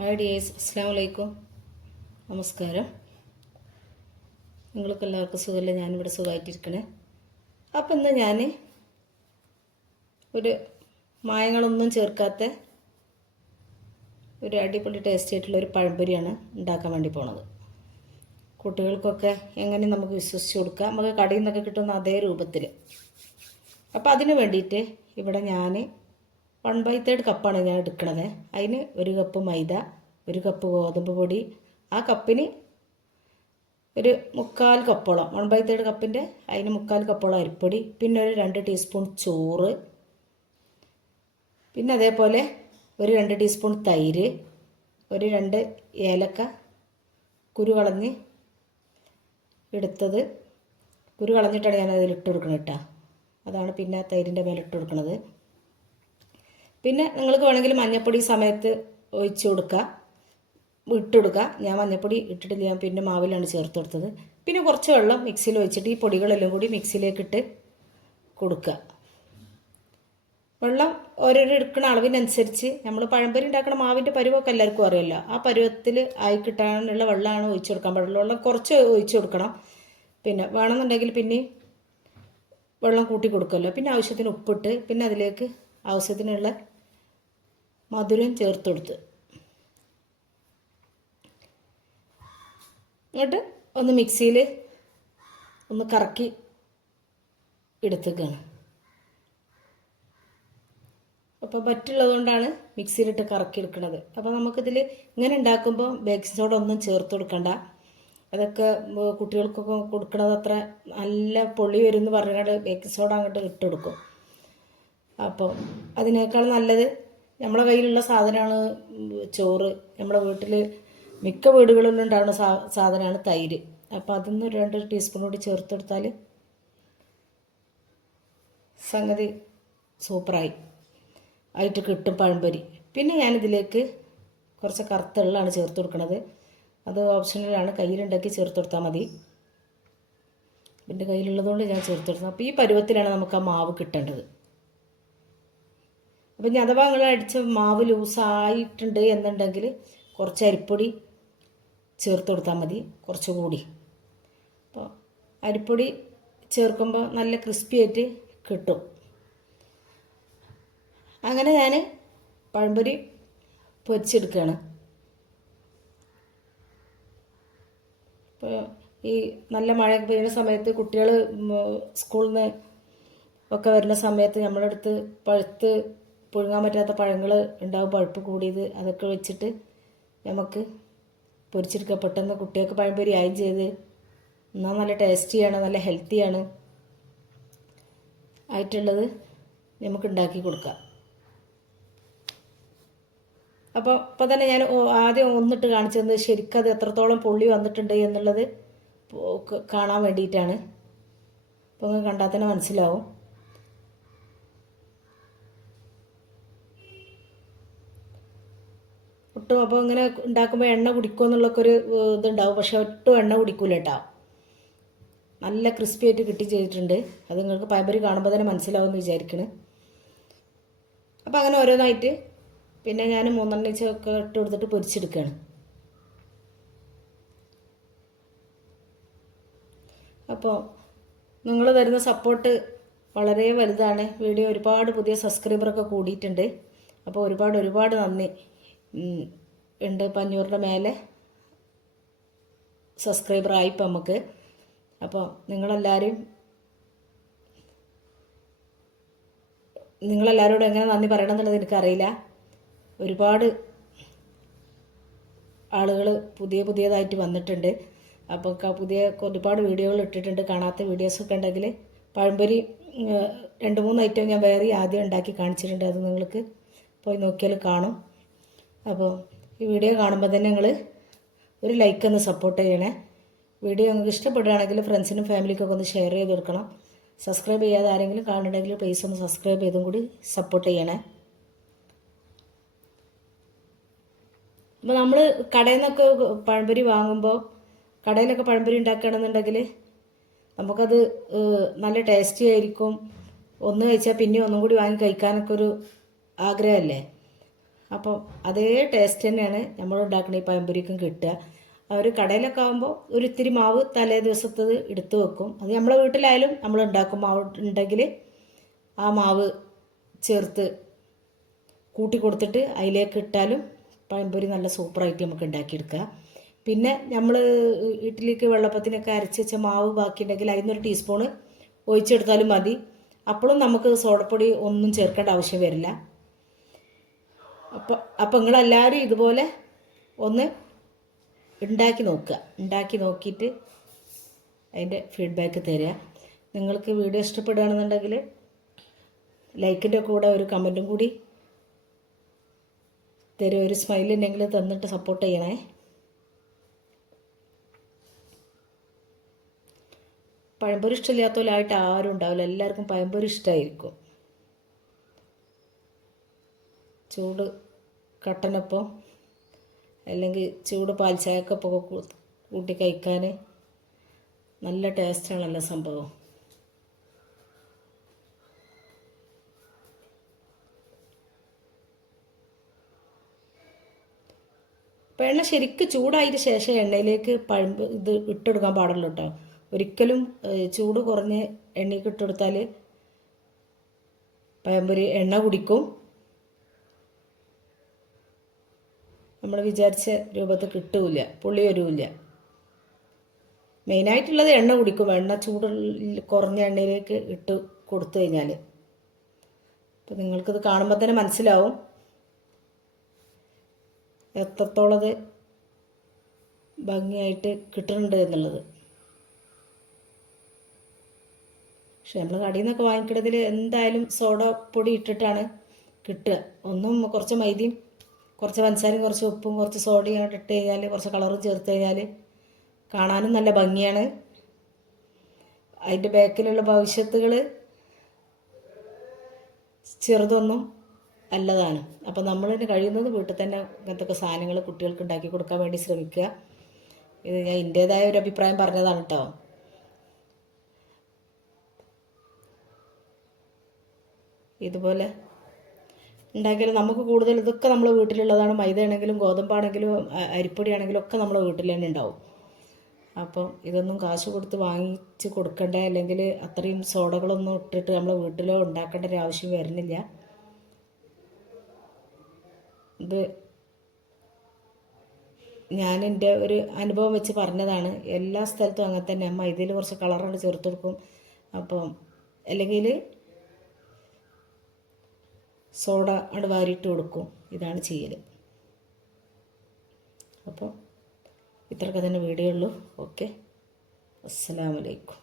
Hi dears, അസ്സാം വലൈക്കും. നമസ്കാരം. നിങ്ങൾക്ക് എല്ലാവർക്കും സുഖമല്ലേ? ഞാനിവിടെ സുഖമായിട്ടിരിക്കണേ. അപ്പം ഇന്ന് ഞാൻ ഒരു മായങ്ങളൊന്നും ചേർക്കാത്ത ഒരു അടിപൊളി ടേസ്റ്റ് ആയിട്ടുള്ള ഒരു പഴംപൊരിയാണ് ഉണ്ടാക്കാൻ വേണ്ടി പോണത്. കുട്ടികൾക്കൊക്കെ എങ്ങനെ നമുക്ക് വിശ്വസിച്ച് കൊടുക്കാം, നമുക്ക് കടയിൽ നിന്നൊക്കെ കിട്ടുന്ന അതേ രൂപത്തിൽ. അപ്പോൾ അതിന് വേണ്ടിയിട്ട് ഇവിടെ ഞാൻ 1/3 കപ്പാണ് ഞാൻ എടുക്കണത്. അതിന് 1 കപ്പ് മൈദ, 1 കപ്പ് ഗോതമ്പ് പൊടി, ആ കപ്പിന് ഒരു 3/4 കപ്പോളം, 1/3 കപ്പിൻ്റെ അതിന് 3/4 കപ്പോളം അരിപ്പൊടി, പിന്നെ ഒരു 2 ടീസ്പൂൺ ചോറ്, പിന്നെ അതേപോലെ ഒരു 2 ടീസ്പൂൺ തൈര്, ഒരു 2 ഏലക്ക കുരു കളഞ്ഞ് എടുത്തത്, കുരു കളഞ്ഞിട്ടാണ് ഞാൻ അതിലിട്ട് കൊടുക്കുന്നത് കേട്ടോ. അതാണ് പിന്നെ തൈരിൻ്റെ മേലെ ഇട്ട് കൊടുക്കുന്നത്. പിന്നെ നിങ്ങൾക്ക് വേണമെങ്കിൽ മഞ്ഞൾപ്പൊടി സമയത്ത് ഒഴിച്ച് കൊടുക്കുക, ഇട്ട് കൊടുക്കുക. ഞാൻ മഞ്ഞൾപ്പൊടി ഇട്ടിട്ടില്ല, ഞാൻ പിന്നെ മാവിലാണ് ചേർത്ത് കൊടുത്തത്. പിന്നെ കുറച്ച് വെള്ളം മിക്സിയിൽ ഒഴിച്ചിട്ട് ഈ പൊടികളെല്ലാം കൂടി മിക്സിയിലേക്ക് ഇട്ട് കൊടുക്കുക. വെള്ളം ഓരോരോ എടുക്കുന്ന അളവിനനുസരിച്ച് നമ്മൾ പഴംപൊരി ഉണ്ടാക്കുന്ന മാവിൻ്റെ പരുവമൊക്കെ എല്ലാവർക്കും അറിയില്ല. ആ പരുവത്തിൽ ആയി കിട്ടാനുള്ള വെള്ളമാണ് ഒഴിച്ച് കൊടുക്കാൻ പാടുള്ളൂ. വെള്ളം കുറച്ച് ഒഴിച്ച് കൊടുക്കണം. പിന്നെ വേണമെന്നുണ്ടെങ്കിൽ പിന്നെ വെള്ളം കൂട്ടി കൊടുക്കുമല്ലോ. പിന്നെ ആവശ്യത്തിന് ഉപ്പിട്ട്, പിന്നെ അതിലേക്ക് ആവശ്യത്തിനുള്ള മധുരം ചേർത്ത് കൊടുത്ത് എന്നിട്ട് ഒന്ന് മിക്സിയിൽ ഒന്ന് കറക്കി എടുത്തേക്കാണ്. അപ്പോൾ മറ്റുള്ളതുകൊണ്ടാണ് മിക്സിയിലിട്ട് കറക്കി എടുക്കുന്നത്. അപ്പോൾ നമുക്കിതിൽ ഇങ്ങനെ ഉണ്ടാക്കുമ്പോൾ ബേക്കിംഗ് സോഡ ഒന്നും ചേർത്ത് കൊടുക്കണ്ട. അതൊക്കെ കുട്ടികൾക്കൊക്കെ കൊടുക്കണത് അത്ര നല്ല പൊളി വരും എന്ന് പറഞ്ഞാൽ ബേക്കിംഗ് സോഡ അങ്ങോട്ട് ഇട്ട് കൊടുക്കും. അപ്പോൾ അതിനേക്കാൾ നല്ലത് നമ്മളെ കയ്യിലുള്ള സാധനമാണ് ചോറ്. നമ്മുടെ വീട്ടിൽ മിക്ക വീടുകളിലും ഉണ്ടാകുന്ന സാധനമാണ് തൈര്. അപ്പോൾ അതിന്ന് 2 ടീസ്പൂൺ കൂടി ചേർത്തെടുത്താൽ സംഗതി സൂപ്പറായി ആയിട്ട് കിട്ടും പഴംപൊരി. പിന്നെ ഞാനിതിലേക്ക് കുറച്ച് കറുത്ത എള്ളാണ് ചേർത്ത് കൊടുക്കുന്നത്. അത് ഓപ്ഷണലാണ്, കയ്യിലുണ്ടാക്കി ചേർത്ത് കൊടുത്താൽ മതി. എൻ്റെ കയ്യിലുള്ളതുകൊണ്ട് ഞാൻ ചേർത്ത് കൊടുത്തത്. അപ്പോൾ ഈ പരുവത്തിലാണ് നമുക്ക് ആ മാവ് കിട്ടേണ്ടത്. അപ്പം ഇനി അഥവാ നിങ്ങൾ അടിച്ച മാവ് ലൂസായിട്ടുണ്ട് എന്നുണ്ടെങ്കിൽ കുറച്ച് അരിപ്പൊടി ചേർത്ത് കൊടുത്താൽ മതി, കുറച്ചുകൂടി. അപ്പോൾ അരിപ്പൊടി ചേർക്കുമ്പോൾ നല്ല ക്രിസ്പി ആയിട്ട് കിട്ടും. അങ്ങനെ ഞാൻ പഴംപൊരി പൊരിച്ചെടുക്കുകയാണ്. ഇപ്പോൾ ഈ നല്ല മഴയൊക്കെ പെയ്യുന്ന സമയത്ത് കുട്ടികൾ സ്കൂളിൽ നിന്ന് ഒക്കെ വരുന്ന സമയത്ത് നമ്മളടുത്ത് പഴുത്ത് പുഴുങ്ങാൻ പറ്റാത്ത പഴങ്ങൾ ഉണ്ടാവും, പഴുപ്പ് കൂടിയത്. അതൊക്കെ വെച്ചിട്ട് നമുക്ക് പൊരിച്ചെടുക്കുക. പെട്ടെന്ന് കുട്ടികൾക്ക് പഴംപൊരി ആയും ചെയ്ത്, എന്നാൽ നല്ല ടേസ്റ്റിയാണ്, നല്ല ഹെൽത്തിയാണ് ആയിട്ടുള്ളത് നമുക്ക് ഉണ്ടാക്കി കൊടുക്കാം. അപ്പോൾ ഇപ്പോൾ തന്നെ ഞാൻ ആദ്യം ഒന്നിട്ട് കാണിച്ചത് ശരിക്കും അത് എത്രത്തോളം പൊള്ളി വന്നിട്ടുണ്ട് എന്നുള്ളത് കാണാൻ വേണ്ടിയിട്ടാണ്. അപ്പോൾ നിങ്ങൾ കണ്ടാൽ തന്നെ മനസ്സിലാവും. ഒട്ടും അപ്പോൾ ഇങ്ങനെ ഉണ്ടാക്കുമ്പോൾ എണ്ണ കുടിക്കുമോ എന്നുള്ളൊക്കെ ഒരു ഇതുണ്ടാവും. പക്ഷെ ഒട്ടും എണ്ണ കുടിക്കൂല കേട്ടോ. നല്ല ക്രിസ്പി ആയിട്ട് കിട്ടി ചെയ്തിട്ടുണ്ട്. അത് നിങ്ങൾക്ക് പഴംപൊരി കാണുമ്പോൾ തന്നെ മനസ്സിലാവുമെന്ന് വിചാരിക്കണ്. അപ്പോൾ അങ്ങനെ ഓരോന്നായിട്ട് പിന്നെ ഞാൻ 3 ഒക്കെ ഇട്ട് കൊടുത്തിട്ട് പൊരിച്ചെടുക്കുകയാണ്. അപ്പോൾ നിങ്ങൾ തരുന്ന സപ്പോർട്ട് വളരെ വലുതാണ്. വീഡിയോ ഒരുപാട് പുതിയ സബ്സ്ക്രൈബറൊക്കെ കൂടിയിട്ടുണ്ട്. അപ്പോൾ ഒരുപാട് നന്ദി ഉണ്ട്. 500 മേലെ സബ്സ്ക്രൈബറായി ഇപ്പം നമുക്ക്. അപ്പോൾ നിങ്ങളെല്ലാവരോടും എങ്ങനെ നന്ദി പറയണം എന്നുള്ളത് എനിക്കറിയില്ല. ഒരുപാട് ആളുകൾ പുതിയതായിട്ട് വന്നിട്ടുണ്ട്. അപ്പോൾ ഒരുപാട് വീഡിയോകൾ ഇട്ടിട്ടുണ്ട്. കാണാത്ത വീഡിയോസൊക്കെ ഉണ്ടെങ്കിൽ പഴംപൊരി 2-3 ഐറ്റം ഞാൻ വേറെ ആദ്യം ഉണ്ടാക്കി കാണിച്ചിട്ടുണ്ട്. അത് നിങ്ങൾക്ക് പോയി നോക്കിയാൽ കാണും. അപ്പോൾ ഈ വീഡിയോ കാണുമ്പോൾ തന്നെ നിങ്ങൾ ഒരു ലൈക്ക് ഒന്ന് സപ്പോർട്ട് ചെയ്യണേ. വീഡിയോ നിങ്ങൾക്ക് ഇഷ്ടപ്പെടുകയാണെങ്കിൽ ഫ്രണ്ട്സിനും ഫാമിലിക്കൊക്കെ ഒന്ന് ഷെയർ ചെയ്ത് കൊടുക്കണം. സബ്സ്ക്രൈബ് ചെയ്യാതെ ആരെങ്കിലും കാണുന്നുണ്ടെങ്കിൽ പ്ലീസ് ഒന്ന് സബ്സ്ക്രൈബ് ചെയ്തും കൂടി സപ്പോർട്ട് ചെയ്യണേ. അപ്പോൾ നമ്മൾ കടയിൽ നിന്നൊക്കെ പഴംപൊരി വാങ്ങുമ്പോൾ, കടയിലൊക്കെ പഴംപൊരി ഉണ്ടാക്കുകയാണെന്നുണ്ടെങ്കിൽ നമുക്കത് നല്ല ടേസ്റ്റി ആയിരിക്കും. ഒന്ന് കഴിച്ചാൽ പിന്നെ ഒന്നും കൂടി വാങ്ങി കഴിക്കാനൊക്കെ ഒരു ആഗ്രഹമല്ലേ. അപ്പോൾ അതേ ടേസ്റ്റ് തന്നെയാണ് നമ്മൾ ഉണ്ടാക്കുന്ന ഈ പഴംപൊരിക്കും കിട്ടുക. ഒരു കടയിലൊക്കെ ആകുമ്പോൾ ഒരു ഇത്തിരി മാവ് തലേ ദിവസത്തത് എടുത്ത് വെക്കും. അത് നമ്മളെ വീട്ടിലായാലും നമ്മൾ ഉണ്ടാക്കും. മാവ് ഉണ്ടെങ്കിൽ ആ മാവ് ചേർത്ത് കൂട്ടി കൊടുത്തിട്ട് അതിലേക്ക് ഇട്ടാലും പഴംപൊരി നല്ല സൂപ്പറായിട്ട് നമുക്ക് ഉണ്ടാക്കിയെടുക്കുക. പിന്നെ നമ്മൾ ഇഡ്ഡലിക്ക് വെള്ളപ്പത്തിനൊക്കെ അരച്ച് വെച്ച മാവ് ബാക്കിയുണ്ടെങ്കിൽ അതിനൊരു ടീസ്പൂണ് ഒഴിച്ചെടുത്താലും മതി. അപ്പോഴും നമുക്ക് സോഡപ്പൊടി ഒന്നും ചേർക്കേണ്ട ആവശ്യം വരില്ല. അപ്പോൾ നിങ്ങളെല്ലാവരും ഇതുപോലെ ഒന്ന് ഉണ്ടാക്കി നോക്കുക. ഉണ്ടാക്കി നോക്കിയിട്ട് അതിൻ്റെ ഫീഡ്ബാക്ക് തരിക. നിങ്ങൾക്ക് വീഡിയോ ഇഷ്ടപ്പെടുകയാണെന്നുണ്ടെങ്കിൽ ലൈക്കിൻ്റെ കൂടെ ഒരു കമൻറ്റും കൂടി തരും. ഒരു സ്മൈൽ ഉണ്ടെങ്കിൽ തന്നിട്ട് സപ്പോർട്ട് ചെയ്യണേ. പഴംപൊരി ഇഷ്ടമില്ലാത്തവരായിട്ട് ആരും ഉണ്ടാവില്ല. എല്ലാവർക്കും പഴംപൊരി ഇഷ്ടമായിരിക്കും. ചൂട് കട്ടനപ്പം അല്ലെങ്കിൽ ചൂട് പാൽച്ചായക്കൊപ്പം കൂട്ടി കഴിക്കാൻ നല്ല ടേസ്റ്റാണല്ലോ സംഭവം. അപ്പോൾ എണ്ണ ശരിക്ക് ചൂടായതിന് ശേഷം എണ്ണയിലേക്ക് ഇത് ഇട്ടെടുക്കാൻ പാടുള്ളൂ കേട്ടോ. ഒരിക്കലും ചൂട് കുറഞ്ഞ് എണ്ണയ്ക്ക് ഇട്ടെടുത്താൽ പഴംപൊരി എണ്ണ കുടിക്കും. നമ്മൾ വിചാരിച്ച രൂപത്തിൽ കിട്ടൂല, പുളി വരില്ല. മെയിനായിട്ടുള്ളത് എണ്ണ കുടിക്കും. എണ്ണ ചൂട് കുറഞ്ഞ എണ്ണയിലേക്ക് ഇട്ട് കൊടുത്തു കഴിഞ്ഞാൽ. അപ്പോൾ നിങ്ങൾക്കിത് കാണുമ്പോൾ തന്നെ മനസ്സിലാവും എത്രത്തോളം ഭംഗിയായിട്ട് കിട്ടുന്നുണ്ട് എന്നുള്ളത്. പക്ഷെ നമ്മൾ കടയിൽ നിന്നൊക്കെ വാങ്ങിക്കുന്നതിൽ എന്തായാലും സോഡ പൊടി ഇട്ടിട്ടാണ് കിട്ടുക. ഒന്നും കുറച്ച് മൈദയും കുറച്ച് പഞ്ചസാരയും കുറച്ച് ഉപ്പും കുറച്ച് സോഡയും അങ്ങോട്ട് ഇട്ട് കഴിഞ്ഞാൽ കുറച്ച് കളറും ചേർത്ത് കഴിഞ്ഞാൽ കാണാനും നല്ല ഭംഗിയാണ്. അതിൻ്റെ ബാക്കിലുള്ള ഭവിഷ്യത്തുകൾ ചെറുതൊന്നും നല്ലതാണ്. അപ്പോൾ നമ്മളിന് കഴിയുന്നത് വീട്ടിൽ തന്നെ ഇങ്ങനത്തെ സാധനങ്ങൾ കുട്ടികൾക്ക് ഉണ്ടാക്കി കൊടുക്കാൻ വേണ്ടി ശ്രമിക്കുക. ഇത് ഞാൻ എൻ്റേതായ ഒരു അഭിപ്രായം പറഞ്ഞതാണ് കേട്ടോ. ഇതുപോലെ ഉണ്ടാക്കിയാൽ നമുക്ക് കൂടുതൽ ഇതൊക്കെ നമ്മൾ വീട്ടിലുള്ളതാണ്. മൈദ ആണെങ്കിലും ഗോതമ്പാണെങ്കിലും അരിപ്പൊടി ആണെങ്കിലും ഒക്കെ നമ്മളെ വീട്ടിൽ തന്നെ ഉണ്ടാവും. അപ്പം ഇതൊന്നും കാശ് കൊടുത്ത് വാങ്ങിച്ച് കൊടുക്കേണ്ട, അല്ലെങ്കിൽ അത്രയും സോഡകളൊന്നും ഇട്ടിട്ട് നമ്മൾ വീട്ടിലോ ഉണ്ടാക്കേണ്ട ഒരു ആവശ്യം വരുന്നില്ല. ഇത് ഞാൻ എൻ്റെ ഒരു അനുഭവം വെച്ച് പറഞ്ഞതാണ്. എല്ലാ സ്ഥലത്തും അങ്ങനെ തന്നെ. മൈദയിൽ കുറച്ച് കളറാണ് ചേർത്ത് കൊടുക്കും. അപ്പം അല്ലെങ്കിൽ സോഡ അങ്ങോട്ട് വാരിയിട്ട് കൊടുക്കും. ഇതാണ് ചെയ്യൽ. അപ്പോൾ ഇത്രയൊക്കെ തന്നെ വീഡിയോ ഉള്ളൂ. ഓക്കെ, അസ്സലാമു അലൈക്കും.